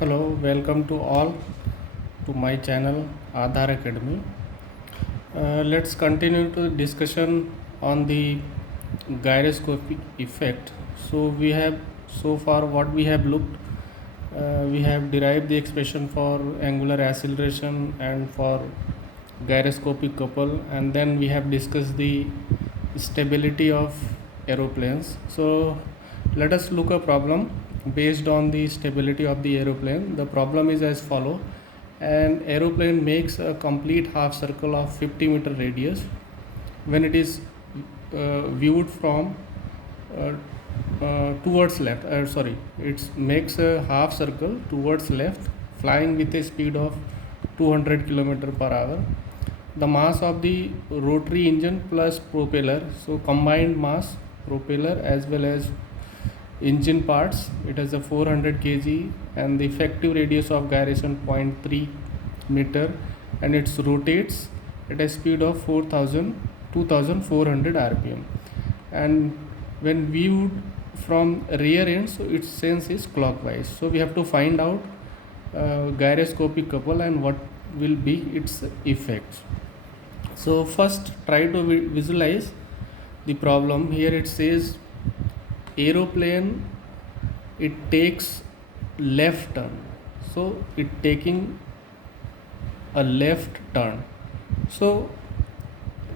Hello, welcome to all to my channel Aadhar Academy. Let's continue to discussion on the gyroscopic effect. We have so far what we have looked. We have derived the expression for angular acceleration and for gyroscopic couple, and then we have discussed the stability of aeroplanes. So let us look a problem based on the stability of the aeroplane. The problem is as follow. An aeroplane makes a complete half circle of 50-meter radius when it is viewed from uh, towards left. It makes a half circle towards left, flying with a speed of 200 km per hour. The mass of the rotary engine plus propeller, so combined mass, propeller as well as engine parts, it has a 400 kg, and the effective radius of gyration 0.3 meter, and it rotates at a speed of 2400 rpm, and when viewed from rear end, so its sense is clockwise. So we have to find out gyroscopic couple and what will be its effects. So first try to visualize the problem. Here it says aeroplane, it takes left turn, so it taking a left turn. So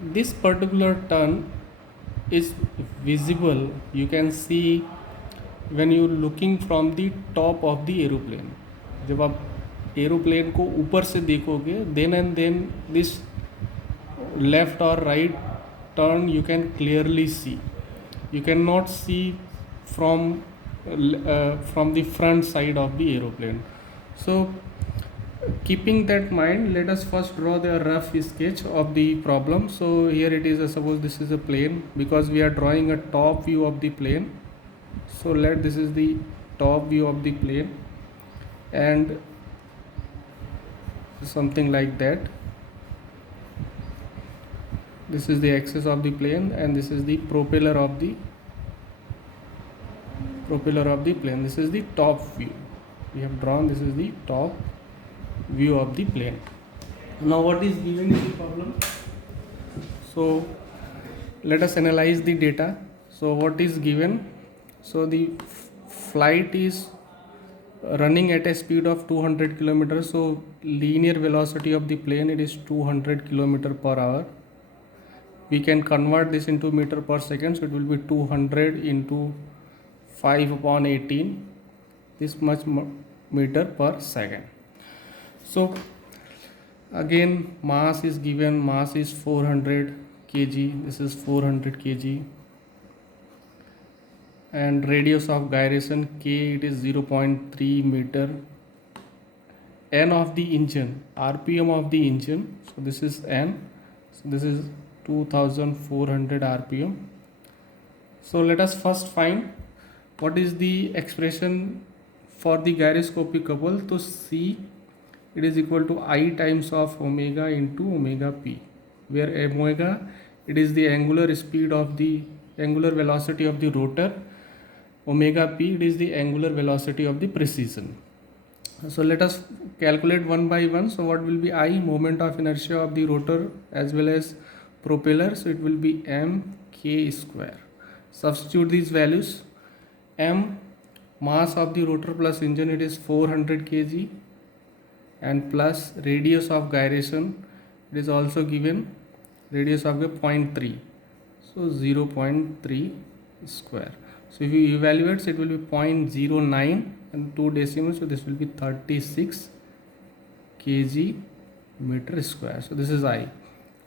this particular turn is visible, you can see when you looking from the top of the aeroplane. जब आप aeroplane को ऊपर से देखोगे, then and then this left or right turn you can clearly see. You cannot see from the front side of the aeroplane. So keeping that mind, let us first draw the rough sketch of the problem. So here it is, suppose this is a plane, because we are drawing a top view of the plane. So this is the top view of the plane, and something like that. This is the axis of the plane, and this is the propeller of the plane. This is the top view we have drawn. This is the top view of the plane. Now what is given in the problem? So let us analyze the data. So what is given? So the flight is running at a speed of 200 kilometers. So linear velocity of the plane, it is 200 kilometer per hour. We can convert this into meter per second, so it will be 200 into 5 upon 18, this much meter per second. So again, mass is given, mass is 400 kg, this is 400 kg, and radius of gyration k, it is 0.3 meter. N of the engine, rpm of the engine, so this is n, so this is 2400 rpm. So let us first find what is the expression for the gyroscopic couple. To C, it is equal to I times of omega into omega p, where omega, it is the angular speed of the angular velocity of the rotor, omega p, it is the angular velocity of the precision. So let us calculate one by one. So what will be I, moment of inertia of the rotor as well as propeller, so it will be m k square. Substitute these values. M, mass of the rotor plus engine, it is 400 kg, and plus radius of gyration, it is also given, radius of the 0.3, so 0.3 square. So if you evaluate, so it will be 0.09 and 2 decimals, so this will be 36 kg meter square. So this is I.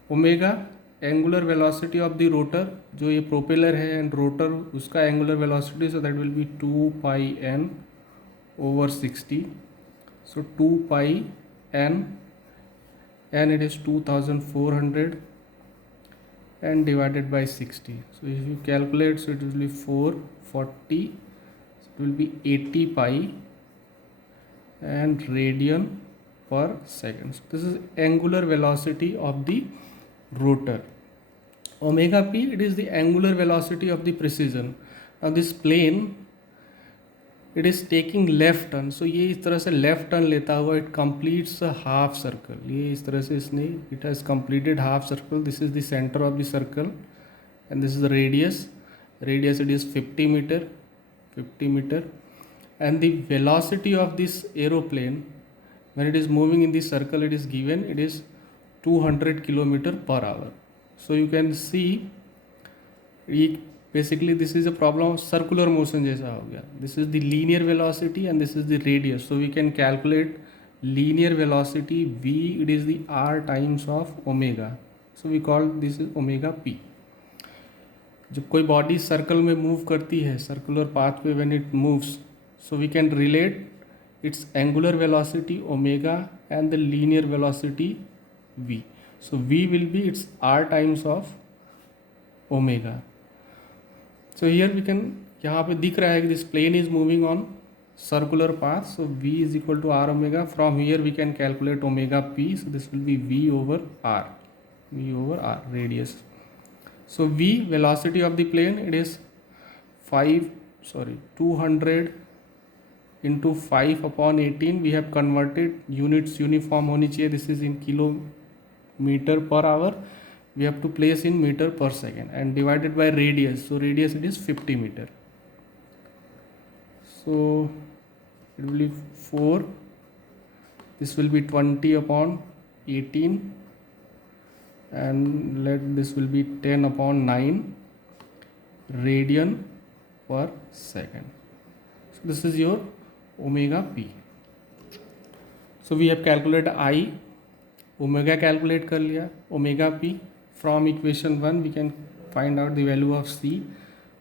Omega, angular velocity of the rotor, जो ये propeller है and rotor, उसका angular velocity, so that will be 2 pi n over 60. So 2 pi n, and it is 2400 and divided by 60. So if you calculate, so it will be 440, so it will be 80 pi and radian per second. So this is angular velocity of the rotor. Omega p, it is the angular velocity of the precision. Now this plane, it is taking left turn, so ये इस तरह से left turn लेता हुआ it completes a half circle, ये इस तरह से इसने it has completed half circle, this is the centre of the circle and this is the radius it is 50 meter, and the velocity of this aeroplane when it is moving in the circle it is given, it is 200 kilometer per hour. So you can see basically this is a problem of circular motion जैसा हो गया, this is the linear velocity and this is the radius, so we can calculate linear velocity v, it is the r times of omega, so we call this is omega p. जब कोई body circle में move करती है, circular path पे when it moves, so we can relate its angular velocity omega and the linear velocity v. So v will be its r times of omega. So here we can, यहाँ पे दिख रहा है कि this plane is moving on circular path, so v is equal to r omega. From here we can calculate omega p, so this will be v over r radius. So v, velocity of the plane, it is 200 into 5 upon 18. We have converted, units uniform होनी चाहिए, this is in kilometer per hour, we have to place in meter per second, and divided by radius, so radius it is 50 meter, so it will be 4, this will be 20 upon 18, and let this will be 10 upon 9 radian per second. So this is your omega p. So we have calculated I, omega calculate कर लिया, omega p. From equation 1 we can find out the value of c,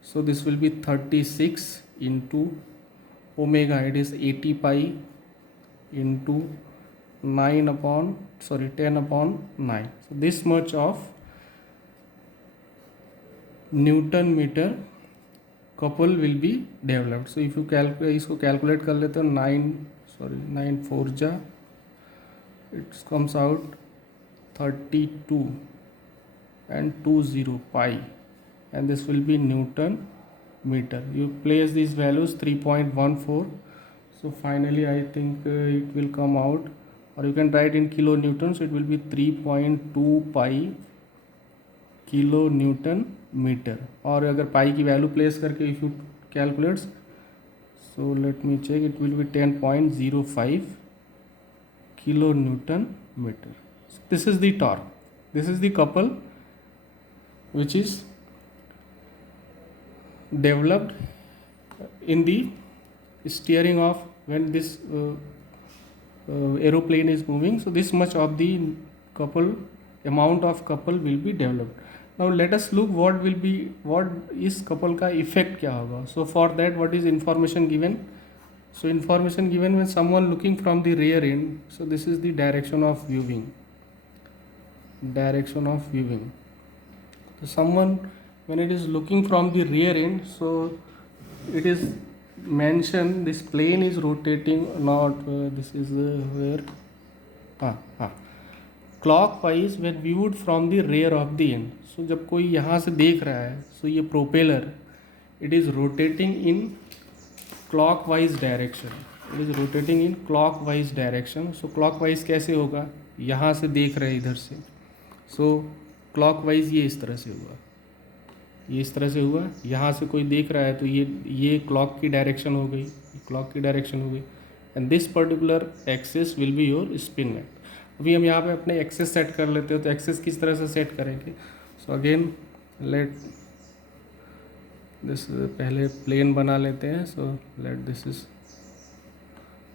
so this will be 36 into omega, it is 80 pi into 10 upon 9. So this much of Newton meter couple will be developed. So if you calculate, इसको calculate कर लेते हो, 9 4 जा, it comes out 32 and 20 pi, and this will be Newton meter. You place these values 3.14, so finally I think it will come out, or you can write in kilonewton, so it will be 3.2 pi kilonewton meter. और अगर पाई की value place करके if you calculates, so let me check, it will be 10.05 kilonewton meter. So this is the torque, this is the couple which is developed in the steering of when this aeroplane is moving. So this much of the amount of couple will be developed. Now let us look what is couple का effect क्या होगा. So for that, what is information given? So information given when someone looking from the rear end, so this is the direction of viewing. So someone when it is looking from the rear end, so it is mentioned this plane is rotating, not this is where clockwise when viewed from the rear of the end. So जब कोई यहाँ से देख रहा है, so ये propeller it is rotating in clockwise direction. So clockwise कैसे होगा, यहाँ से देख रहे हैं इधर से, so clockwise ये इस तरह से हुआ, ये इस तरह से हुआ, यहाँ से कोई देख रहा है तो ये क्लॉक की डायरेक्शन हो गई, and this particular axis will be your spin vector. अभी हम यहाँ पे अपने एक्सिस सेट कर लेते हो, तो एक्सिस किस तरह से सेट करेंगे. सो अगेन लेट दिस, पहले प्लेन बना लेते हैं. So let this is,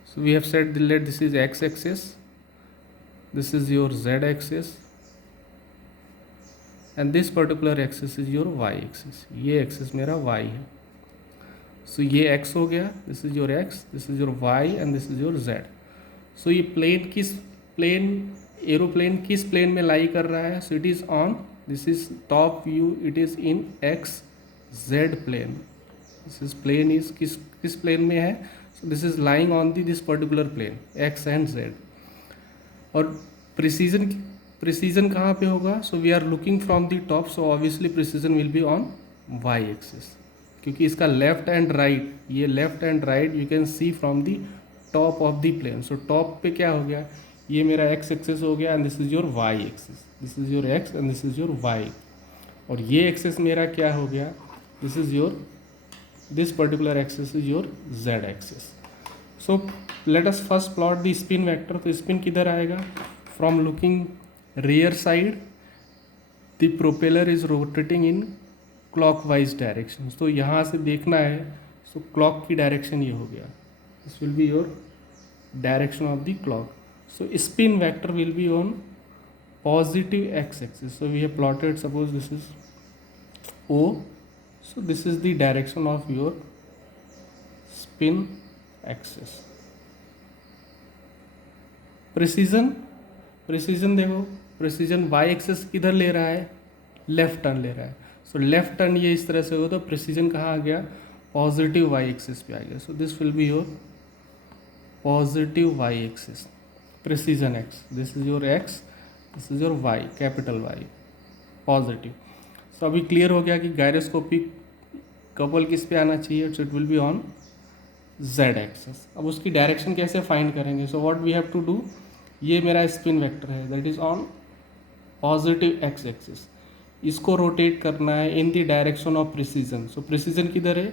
so we have set, let this is x axis, this is your z axis, and this particular axis is your y axis. ये axis मेरा y है. So ये x हो गया, this is your x, this is your y and this is your z. So ये aeroplane किस plane में लाई कर रहा है. So it is on, this is top view, it is in x z plane. This is plane is किस plane में है. So this is lying on this particular plane x and z. और precession कहाँ पे होगा. So we are looking from the top, so obviously precession will be on y axis. क्योंकि इसका left and right, ये left and right you can see from the top of the plane. So top पे क्या हो गया, ये मेरा x axis हो गया and this is your y axis, this is your x and this is your y. और ये एक्सेस मेरा क्या हो गया, this is your, this particular axis is your z axis. So let us first plot the spin vector. तो spin किधर आएगा, from looking rear side the propeller is rotating in clockwise direction. तो यहाँ से देखना है, so clock की direction ये हो गया, this will be your direction of the clock. So spin vector will be on positive x axis. So we have plotted, suppose this is O. So this is the direction of your spin axis. Precision, precision देखो, precision y axis किधर ले रहा है, left turn ले रहा है। So left turn ये इस तरह से हो तो प्रिसीजन कहाँ आ गया, पॉजिटिव y एक्सिस पे आ गया। So this will be your positive y axis, precision x, this is your x, this is your y, capital Y, positive. So अभी क्लियर हो गया कि गायरोस्कोपिक कपल किस पे आना चाहिए, so it will be on z axis. अब उसकी डायरेक्शन कैसे फाइंड करेंगे, so what we have to do, ये मेरा स्पिन वेक्टर है that is on positive x axis, इसको रोटेट करना है in the direction of precession. So precession किधर है,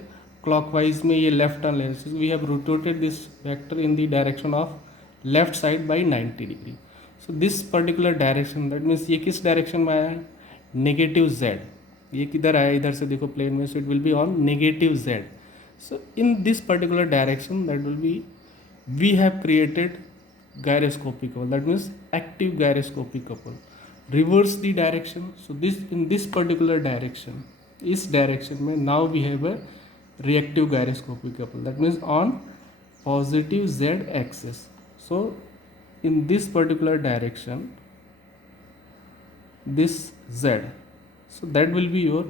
क्लॉकवाइज में, ये लेफ्ट टर्न ले रहे हैं, we have rotated this vector in the direction of left side by 90 degree. So this particular direction, that means ये किस डायरेक्शन में आया है, नेगेटिव z, ये किधर आया, इधर से देखो प्लेन में, सो it will be on negative z. So in this particular direction, that will be, we have created gyroscopic couple, that means active gyroscopic couple. Reverse the direction, so this, in this particular direction, इस direction में now we have a reactive gyroscopic couple, that means on positive z axis. So in this particular direction, this z, so that will be your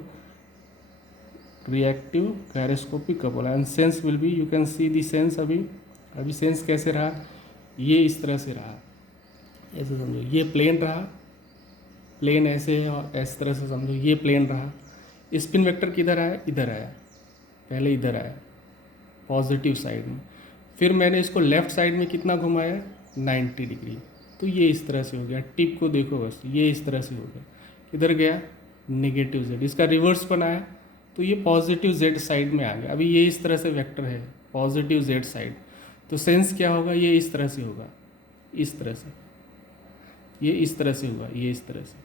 reactive gyroscopic couple and sense will be, you can see the sense, अभी sense कैसे रहा, ये इस तरह से रहा, ऐसे समझो, ये प्लेन रहा, प्लेन ऐसे है और इस तरह से समझो ये प्लेन रहा। स्पिन वेक्टर किधर आया, इधर आया, पहले इधर आया पॉजिटिव साइड में, फिर मैंने इसको लेफ्ट साइड में कितना घुमाया, 90 डिग्री, तो ये इस तरह से हो गया। टिप को देखो बस, ये इस तरह से हो गया, किधर गया, नेगेटिव z, इसका रिवर्स बनाया तो ये पॉजिटिव z साइड में आ गया। अभी ये इस तरह से वेक्टर है पॉजिटिव z साइड, तो सेंस क्या होगा, ये इस तरह से होगा, इस तरह से, ये इस तरह से होगा, ये इस तरह से।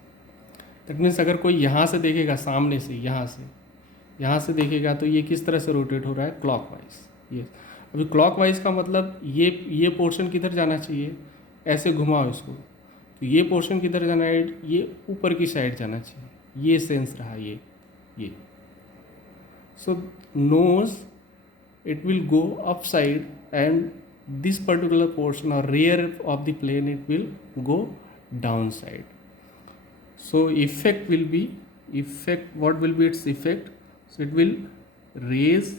दैट मीन्स अगर कोई यहाँ से देखेगा, सामने से, यहाँ से देखेगा तो ये किस तरह से रोटेट हो रहा है, क्लॉकवाइज। ये अभी क्लॉकवाइज का मतलब ये पोर्शन किधर जाना चाहिए, ऐसे घुमाओ इसको, तो ये पोर्शन किधर जाना है, ये ऊपर की साइड जाना चाहिए, ये सेंस रहा, ये। So nose, it will go upside and this particular portion or rear of the plane, it will go downside. So effect will be, what will be its effect? So it will raise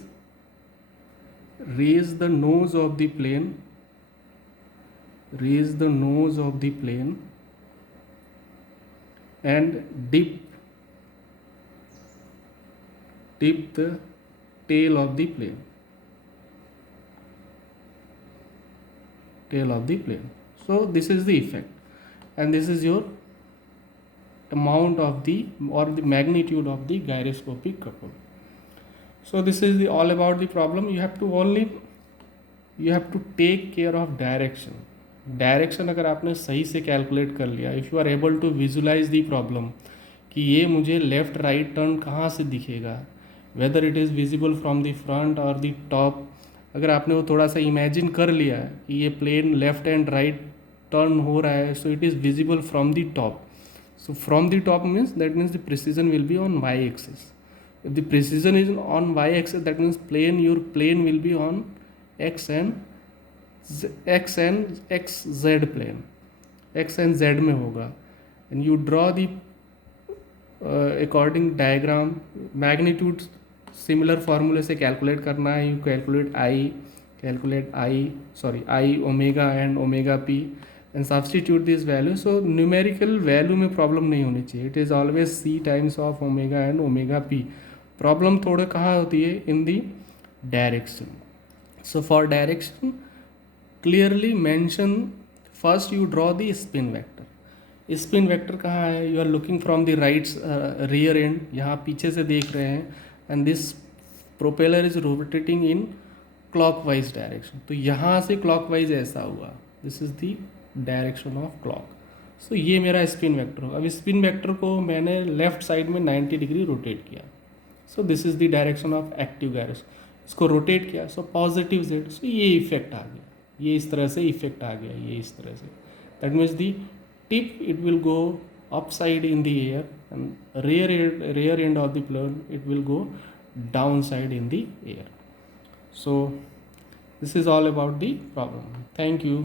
the nose of the plane, and dip the tail of the plane, So this is the effect and this is your amount of the, or the magnitude of the gyroscopic couple. So this is all about the problem. You have to take care of direction अगर आपने सही से calculate कर लिया, if you are able to visualise the problem कि ये मुझे left right turn कहाँ से दिखेगा, whether it is visible from the front और द टॉप, अगर आपने वो थोड़ा सा इमेजिन कर लिया कि ये plane left and right turn हो रहा है, so it is visible from the top. So from the top means, that means the precision will be on y axis. If the precision is on y axis, that means your plane will be on x and z plane, x and z में होगा, and you draw the according diagram, magnitude similar formula से calculate करना है. You calculate I omega and omega p and substitute this value. So numerical value में problem नहीं होनी चाहिए. It is always c times of omega and omega p. Problem थोड़े कहाँ होती है, in the direction. So for direction, clearly mention, first you draw the spin vector. Spin vector कहाँ है, you are looking from the right rear end, यहाँ पीछे से देख रहे हैं, and this propeller is rotating in clockwise direction. तो यहाँ से क्लॉकवाइज ऐसा हुआ, this is the direction of clock. So ये मेरा स्पिन वेक्टर होगा. अब स्पिन वेक्टर को मैंने लेफ्ट साइड में 90 डिग्री रोटेट किया. So this is the direction of active gyroscope. इसको रोटेट किया, सो पॉजिटिव जेड. सो ये इफेक्ट आ गया, ये इस तरह से इफेक्ट आ गया, ये इस तरह से. That means the tip it will go upside in the air, and rear end of the balloon it will go downside in the air. So this is all about the problem. Thank you.